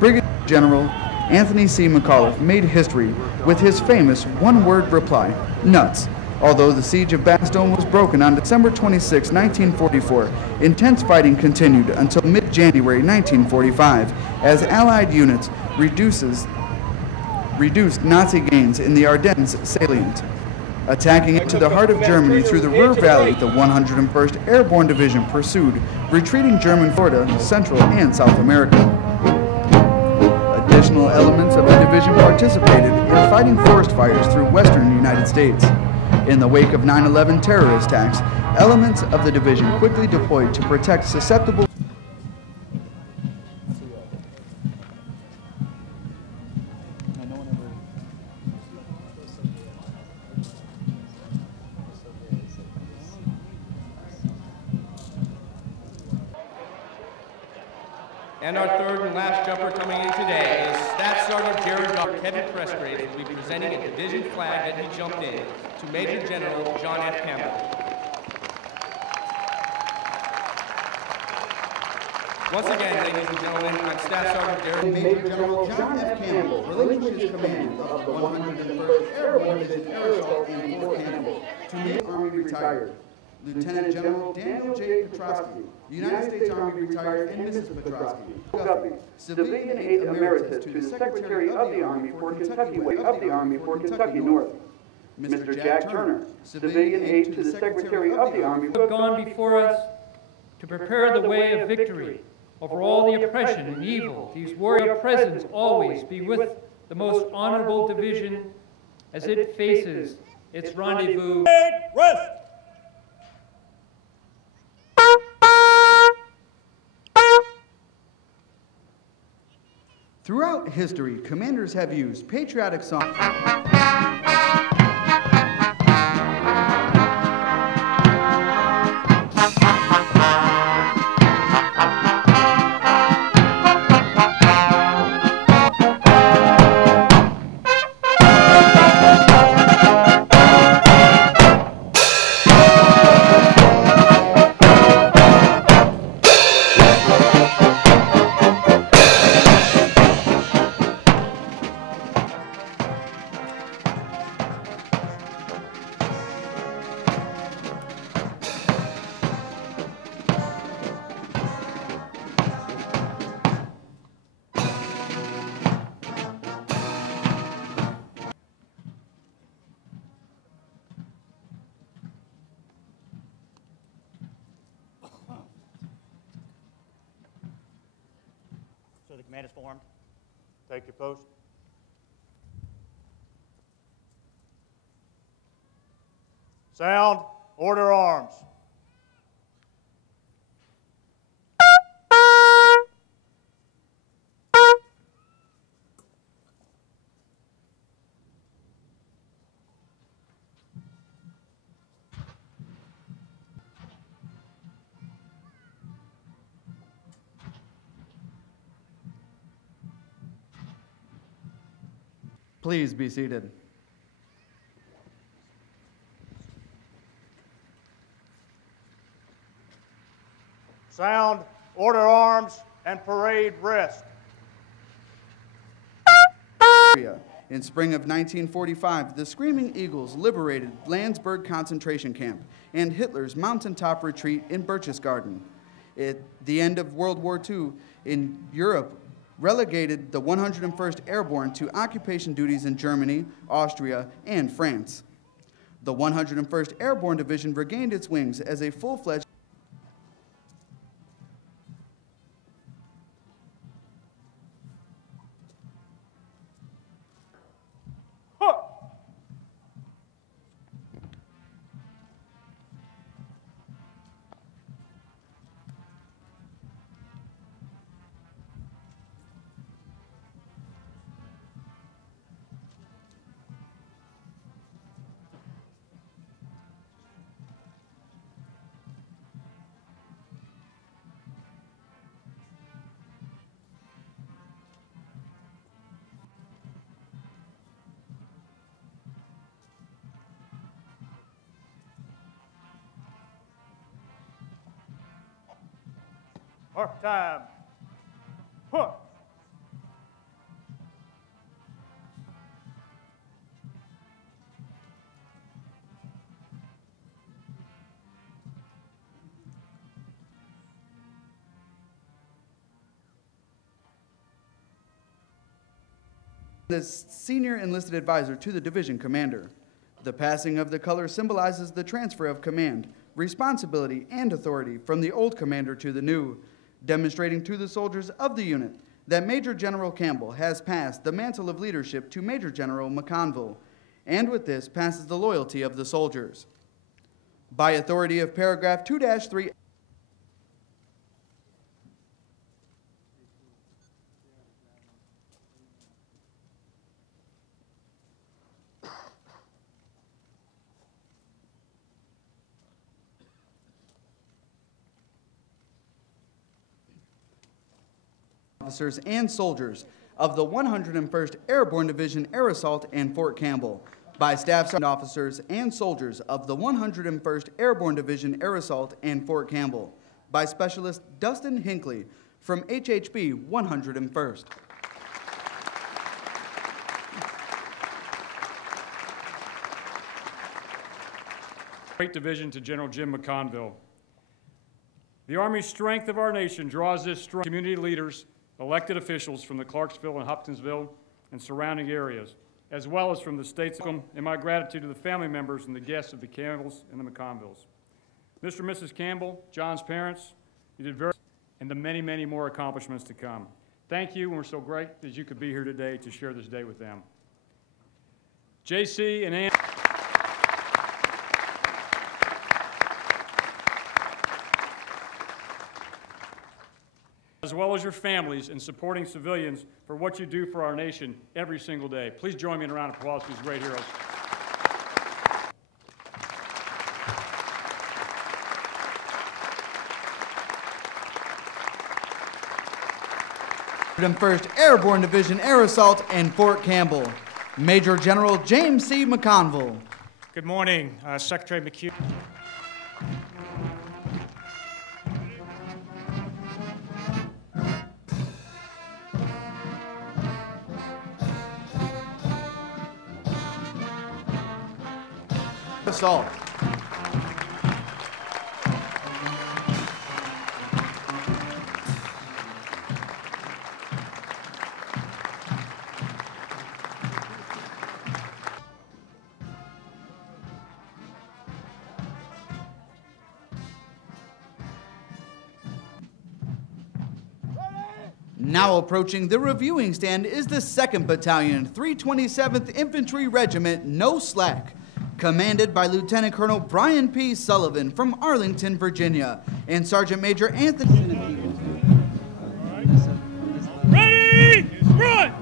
Brigadier General Anthony C. McAuliffe made history with his famous one-word reply, nuts. Although the siege of Bastogne was broken on December 26, 1944, intense fighting continued until mid-January 1945 as Allied units reduced Nazi gains in the Ardennes salient. Attacking into the heart of Germany through the Ruhr Valley, the 101st Airborne Division pursued retreating German Florida, Central, and South America. Additional elements of the division participated in fighting forest fires through western United States. In the wake of 9/11 terrorist attacks, elements of the division quickly deployed to protect susceptible. And our third and last jumper coming in today is Staff Sergeant Jared Dr. Kevin Presgrave, who will be presenting a division flag that he jumped in to Major General John F. Campbell. Once again, ladies and gentlemen, I'm Staff Sergeant Jared. Major General John F. Campbell relinquished his command of the 101st Airborne Division Air Assault in Fort Campbell to Major Army retired. Lieutenant General Daniel J. Petrosky, United States Army retired, and Mrs. Petrosky, Guppy, Civilian Aide Emeritus to the Secretary of the Army for Kentucky North. Mr. Jack Turner, Civilian Aide to the Secretary of the Army. Who have gone before us to prepare the way of victory over all the oppression and evil. These warrior presence always be with the most honorable division as it faces its rendezvous. Rest! Throughout history, commanders have used patriotic songs. So the command is formed. Take your post. Sound, order arms. Please be seated. Sound, order arms, and parade rest. In spring of 1945, the Screaming Eagles liberated Landsberg concentration camp and Hitler's mountaintop retreat in Berchtesgaden. At the end of World War II, in Europe, relegated the 101st Airborne to occupation duties in Germany, Austria, and France. The 101st Airborne Division regained its wings as a full-fledged Mark time. Huh. the senior enlisted advisor to the division commander. The passing of the color symbolizes the transfer of command, responsibility, and authority from the old commander to the new, demonstrating to the soldiers of the unit that Major General Campbell has passed the mantle of leadership to Major General McConville, and with this passes the loyalty of the soldiers. By authority of paragraph 2-3, officers and soldiers of the 101st Airborne Division Air Assault and Fort Campbell, by staff sergeant officers and soldiers of the 101st Airborne Division Air Assault and Fort Campbell, by Specialist Dustin Hinckley from HHB 101st. Great Division to General Jim McConville. The Army's strength of our nation draws this strong community leaders, elected officials from the Clarksville and Hopkinsville and surrounding areas, as well as from the states, and my gratitude to the family members and the guests of the Campbells and the McConvilles. Mr. and Mrs. Campbell, John's parents, you did very, and the many, many more accomplishments to come. Thank you, and we're so great that you could be here today to share this day with them. JC and Ann, as well as your families in supporting civilians for what you do for our nation every single day. Please join me in a round of applause for these great heroes. First Airborne Division Air Assault and Fort Campbell, Major General James C. McConville. Good morning, Secretary McHugh. Assault. Now approaching the reviewing stand is the 2nd Battalion, 327th Infantry Regiment, No Slack, commanded by Lieutenant Colonel Brian P. Sullivan from Arlington, Virginia, and Sergeant Major Anthony. ready, run!